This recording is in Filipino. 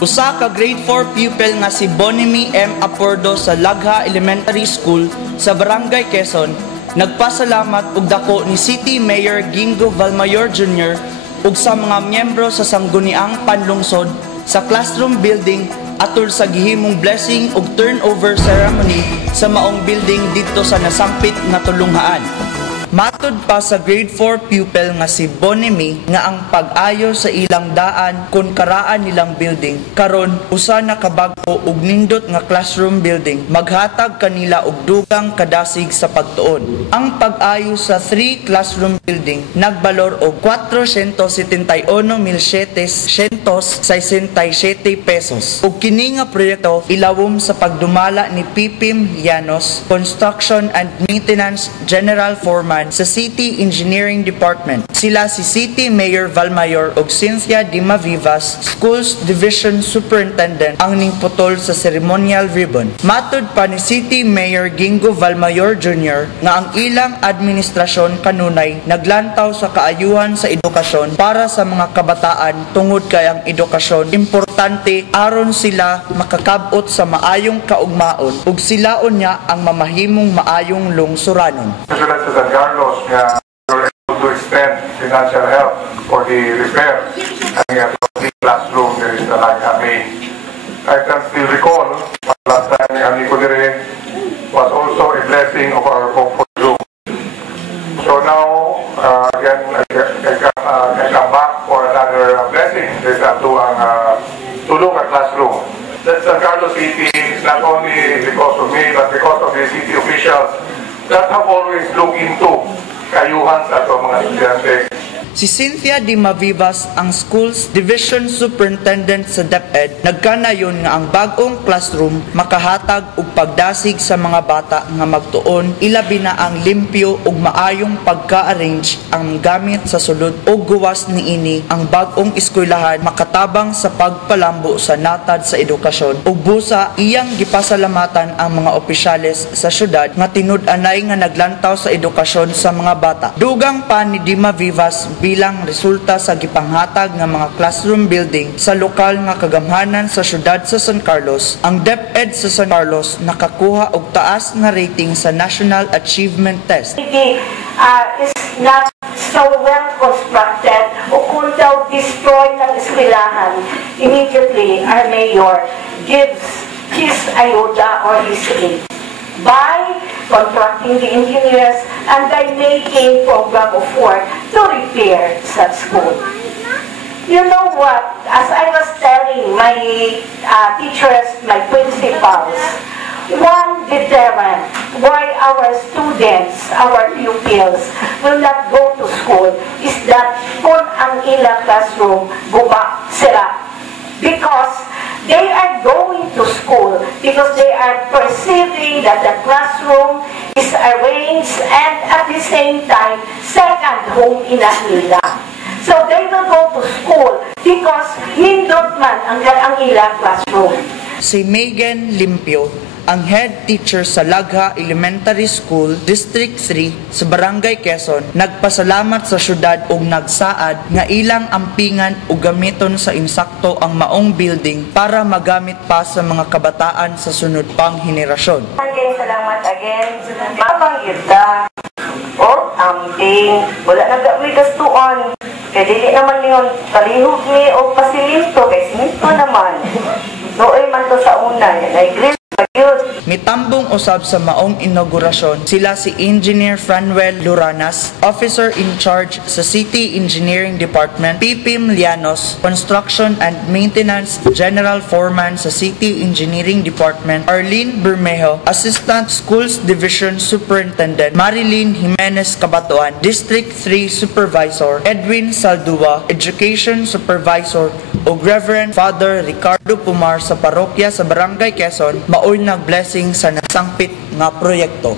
Usa ka grade 4 pupil nga si Bonnie M. Apordo sa Lagha Elementary School sa Barangay Quezon nagpasalamat og dako ni City Mayor Gingo Valmayor Jr. ug sa mga miyembro sa sangguniang panlungsod sa classroom building atol sa gihimong blessing ug turnover ceremony sa maong building dito sa nasangpit nga tulunghaan. Matud pa sa grade 4 pupil nga si Bonnie nga ang pag-ayo sa ilang daan kun karaan nilang building karon usa na kabag-o ug nindot nga classroom building maghatag kanila og dugang kadasig sa pagtuon. Ang pag-ayo sa 3 classroom building nagbalor og 471,767 pesos. Ug kini nga proyekto ilawom sa pagdumala ni Pipim Llanos, Construction and Maintenance General Foreman sa City Engineering Department. Sila si City Mayor Valmayor ug Cynthia Dimavivas, Schools Division Superintendent ang ningputol sa ceremonial ribbon. Matud pa ni City Mayor Gingo Valmayor Jr. nga ang ilang administrasyon kanunay naglantaw sa kaayuhan sa edukasyon para sa mga kabataan tungod kay ang edukasyon importante aron sila makakabot sa maayong kaugmaon ug silaon niya ang mamahimong maayong lungsuranon. Carlos nga were able to extend financial help for the repair ng classroom there is the Lagha May. I can still recall last time ni Amico Dire was also a blessing of our comfort room. So now again I come back for another blessing. There's to ang tulong at classroom. That's San Carlos City not only because of me but because of the city officials that have always looked into kayuhan sa ato mga estudyante. Si Cynthia Dimavivas, ang Schools Division Superintendent sa DepEd, nagkanayon nga ang bagong classroom makahatag og pagdasig sa mga bata nga magtuon, ilabi na ang limpyo ug maayong pagka-arrange ang gamit sa sulod ug guwas niini ang bagong eskwelahan makatabang sa pagpalambo sa natad sa edukasyon. Ug busa iyang gipasalamatan ang mga opisyales sa syudad nga tinud-anay nga naglantaw sa edukasyon sa mga bata. Dugang pa ni Dimavivas bilang resulta sa gipanghatag ng mga classroom building sa lokal nga kagamhanan sa syudad sa San Carlos, ang DepEd sa San Carlos nakakuha og taas nga rating sa National Achievement Test. Is not so well constructed o kung daw destroy ng eskwelahan, immediately our mayor gives his ayuda or his aid by contracting the engineers and by making program of work to repair such school. You know what? As I was telling my teachers, my principals, one deterrent why our students, our pupils will not go to school is that kung ang ilang classroom guba sila. Because they are going to school because they are perceiving that the classroom is arranged and at the same time second home in nila. So they will go to school because hindot man ang ilang classroom. Si Megan Limpio, ang head teacher sa Lagha Elementary School, District 3 sa Barangay Quezon, nagpasalamat sa syudad ug nagsaad nga ilang ampingan ug gamiton sa insakto ang maong building para magamit pa sa mga kabataan sa sunod pang henerasyon. Salamat again. Mabanggita o amping, wala nang gawin gastuon. Kaya dili naman yun, talihog ni o pasilinto, kaya sininto naman. Nooy man to sa una, na-agree. Mitambong usab sa maong inaugurasyon sila si Engineer Franwell Luranas, Officer in Charge sa City Engineering Department, Pipim Llanos, Construction and Maintenance General Foreman sa City Engineering Department, Arlene Bermejo, Assistant Schools Division Superintendent, Marilyn Jimenez Cabatuan, District 3 Supervisor, Edwin Saldua, Education Supervisor, o Reverend Father Ricardo Pumar sa parokya sa Barangay Quezon, maoy nag-blessing sa nasangpit nga proyekto.